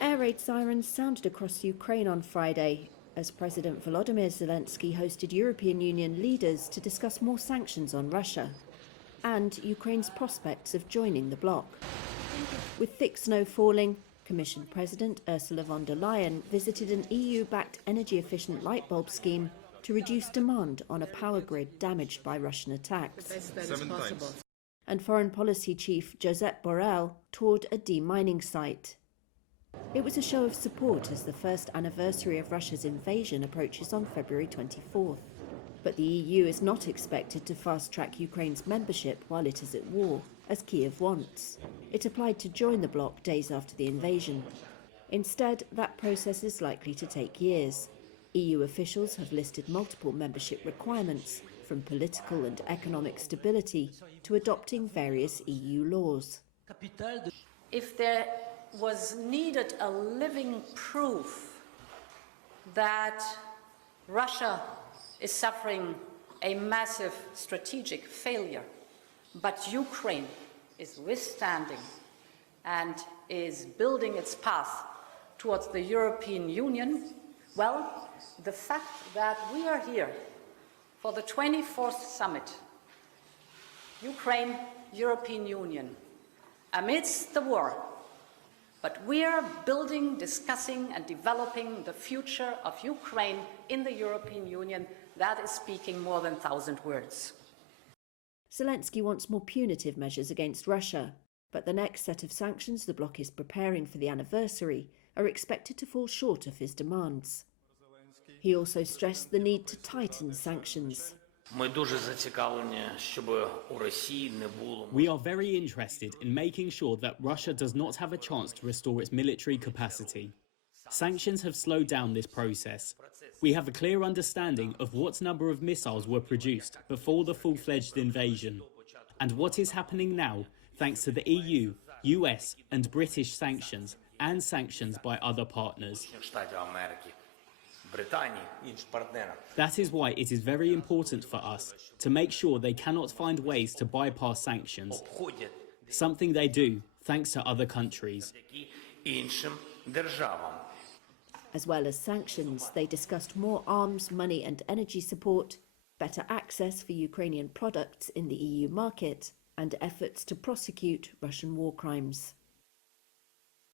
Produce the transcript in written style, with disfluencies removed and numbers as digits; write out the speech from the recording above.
Air raid sirens sounded across Ukraine on Friday as President Volodymyr Zelensky hosted European Union leaders to discuss more sanctions on Russia and Ukraine's prospects of joining the bloc. With thick snow falling, Commission President Ursula von der Leyen visited an EU-backed energy-efficient light bulb scheme to reduce demand on a power grid damaged by Russian attacks. 7 times. And Foreign Policy Chief Josep Borrell toured a demining site. It was a show of support as the first anniversary of Russia's invasion approaches on February 24th. But the EU is not expected to fast-track Ukraine's membership while it is at war, as Kiev wants. It applied to join the bloc days after the invasion. Instead, that process is likely to take years. EU officials have listed multiple membership requirements, from political and economic stability to adopting various EU laws. If there was needed a living proof that Russia is suffering a massive strategic failure, but Ukraine is withstanding and is building its path towards the European Union, well, the fact that we are here for the 24th summit, Ukraine, European Union, amidst the war, but we are building, discussing and developing the future of Ukraine in the European Union. That is speaking more than 1,000 words. Zelensky wants more punitive measures against Russia, but the next set of sanctions the bloc is preparing for the anniversary are expected to fall short of his demands. He also stressed the need to tighten sanctions. We are very interested in making sure that Russia does not have a chance to restore its military capacity. Sanctions have slowed down this process. We have a clear understanding of what number of missiles were produced before the full-fledged invasion, and what is happening now thanks to the EU, US and British sanctions and sanctions by other partners. That is why it is very important for us to make sure they cannot find ways to bypass sanctions, something they do thanks to other countries. As well as sanctions, they discussed more arms, money and energy support, better access for Ukrainian products in the EU market, and efforts to prosecute Russian war crimes.